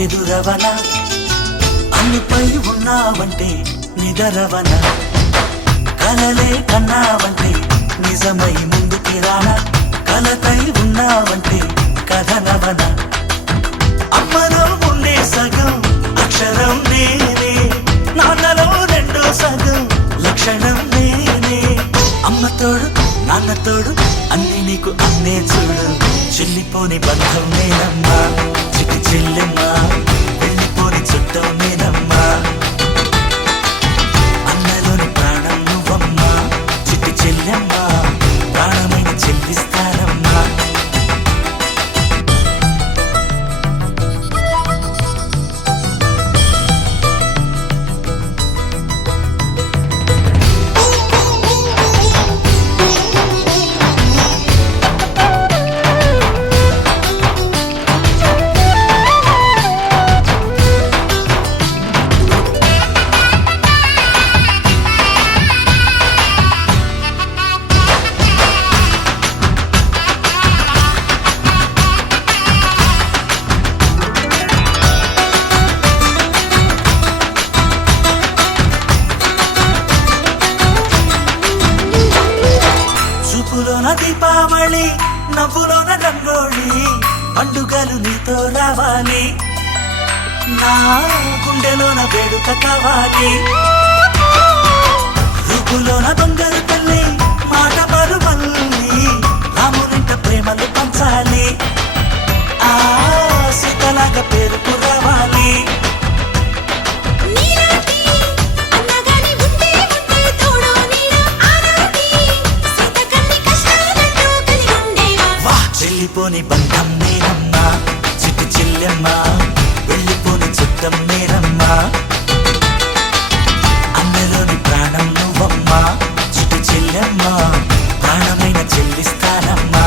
ఎదురవన అన్నిపై ఉన్నావంటే నిదరవన కలలే కన్నావంటే నిజమై ముందుకి రానా కలతై ఉన్నావంటే కథనవన అమ్మలో ఉండే సగం అక్షరం నేనే నాన్నలో రెండో సగం లక్షణం నేనే అమ్మతోడు నాన్నతోడు అన్ని నీకు అన్నే చూడు చెల్లిపోని బంధం నేనమ్మా చిట్టి చెల్లెమ్మా వెళ్ళిపోని చుట్టం నేనమ్మా అన్నలోని ప్రాణం నువ్వమ్మా చిట్టి చెల్లెమ్మా ప్రాణమైన చెల్లిస్తానమ్మా చూపులోన దీపావళి నవ్వులోన రంగోళి పండుగలు నీతో రావాలి నా గుండెలోన వేడుక కావాలి రూపులోన దొంగలు తల్లి మాట పరువల్లి రామునింట ప్రేమలు పంచాలి ఆ సీతలాగా పేరుకు రావాలి వెళ్ళిపోని బంధం నేనమ్మా చిట్టి చెల్లెమ్మా వెళ్ళిపోని చుట్టం నేనమ్మా అన్నలోని ప్రాణం నువ్వమ్మా చిట్టి చెల్లెమ్మా ప్రాణమైన చెల్లిస్తానమ్మా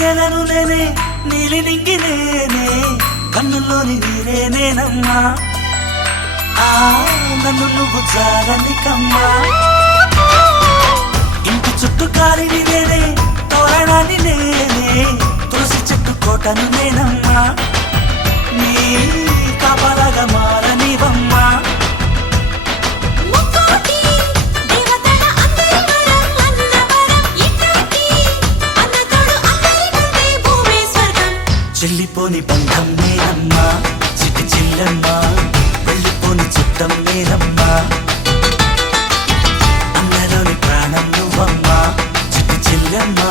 నేలను నేనే నీలి నింగి నేనే కన్నుల్లోని నీరే నేనమ్మా ఆ నన్ను నువ్వు జాలని కమ్మా ఇంటి చుట్టూ కాలిని నేనే తోరణాన్ని నేనే తులసి చెట్టు కోటను నేనమ్మా నీ కాపలాగా మారనివమ్మా చెల్లిపోని బంధం నేనమ్మా చిట్టి చెల్లెమ్మా వెళ్ళిపోని చుట్టం నేనమ్మా అన్నలోని ప్రాణం నువ్వమ్మా చిట్టి చెల్లెమ్మా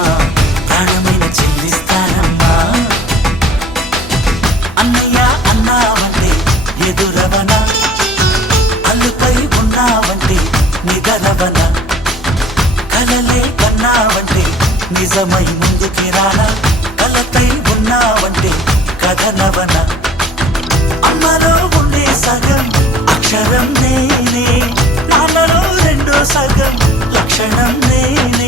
ప్రాణమైన చెల్లిస్తానమ్మా అన్నయ్య అన్నావంటే ఎదురవన అల్లుపై ఉన్నావంటే నిదరవన కలలే కన్నావంటే నిజమై ముందుకి రానా కలతై ఉన్నావంటే కథనవన అమ్మలో ఉండే సగం అక్షరం నేనే నాన్నలో రెండో సగం లక్షణం నేనే